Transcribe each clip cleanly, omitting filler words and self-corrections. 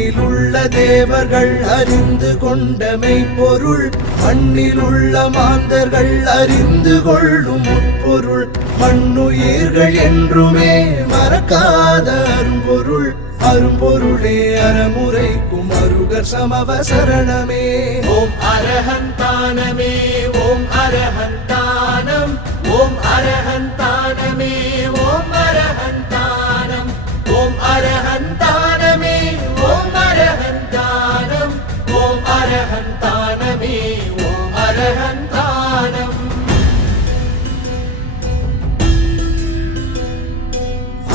விண்ணிலுள்ள தேவர்கள் அறிந்து கொண்டமை பொருள் மண்ணிலுள்ள மாந்தர்கள் அறிந்து கொள்ளும் உட்பொருள் மண்ணுயிர்கள் என்றுமே மறக்காத அரும்பொருள் அரும்பொருளே அறமுறைக்கும் அருகர் சமவசரணமே ஓம் அரஹந்தானமே ஓம் அரஹந்தானம் ஓம் அரஹந்தானமே ஓம் அரஹந்தானம் ஓம் அரஹந்தானமே ஓம் அரஹந்தானம் ஓம் அரஹந்தானமே ஓம் அரஹந்தானம்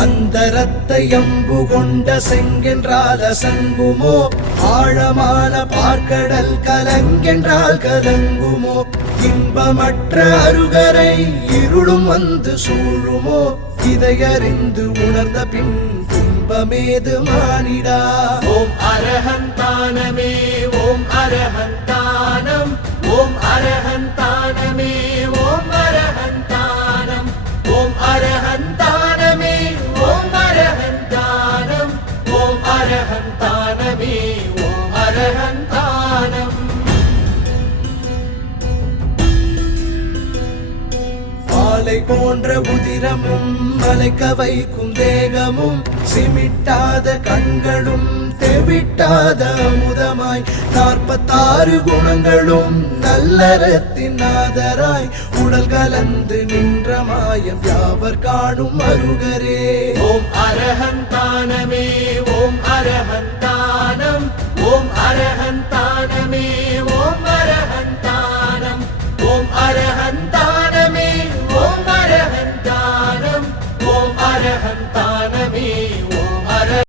அந்தரத்தை அம்பு கொண்ட செங்கென்றால் அசங்குமோ ஆழமான பார்க்கடல் கலங்கென்றால் கலங்குமோ இன்பமற்ற அருகரை இருளும் வந்து சூழுமோ இதையறிந்து உணர்ந்த பின் துன்பமேது மானிடா ஓம் அரஹந்தானமே ஓம் அரஹந்தானம் ஓம் அரஹந்தானமே ஓம் அரஹந்தானம் ஓம் அரஹந்தானமே ஓம் அரஹந்தானம் ஓம் அரஹந்தானமே ஓம் அரஹந்தானம் மாலை போன்ற உதிரமும் மலைக்க வைக்கும் தேகமும் சிமிட்டாத கண்களும் தெவிட்டாத அமுதமாய் 46 குணங்களும் நல்லறத்தின் ஆதராய் உடல் கலந்து நின்ற மாயம் யாவர் காணும் அருகரே ஓம் அரஹந்தானமே ஓம் அரஹந்தானம் ஓம் அரஹந்தானமே ஓம் அரஹந்தானம் ஓம் அரஹந்தானமே ஓம் அரஹந்தானம் ஓம் அரஹந்தானம்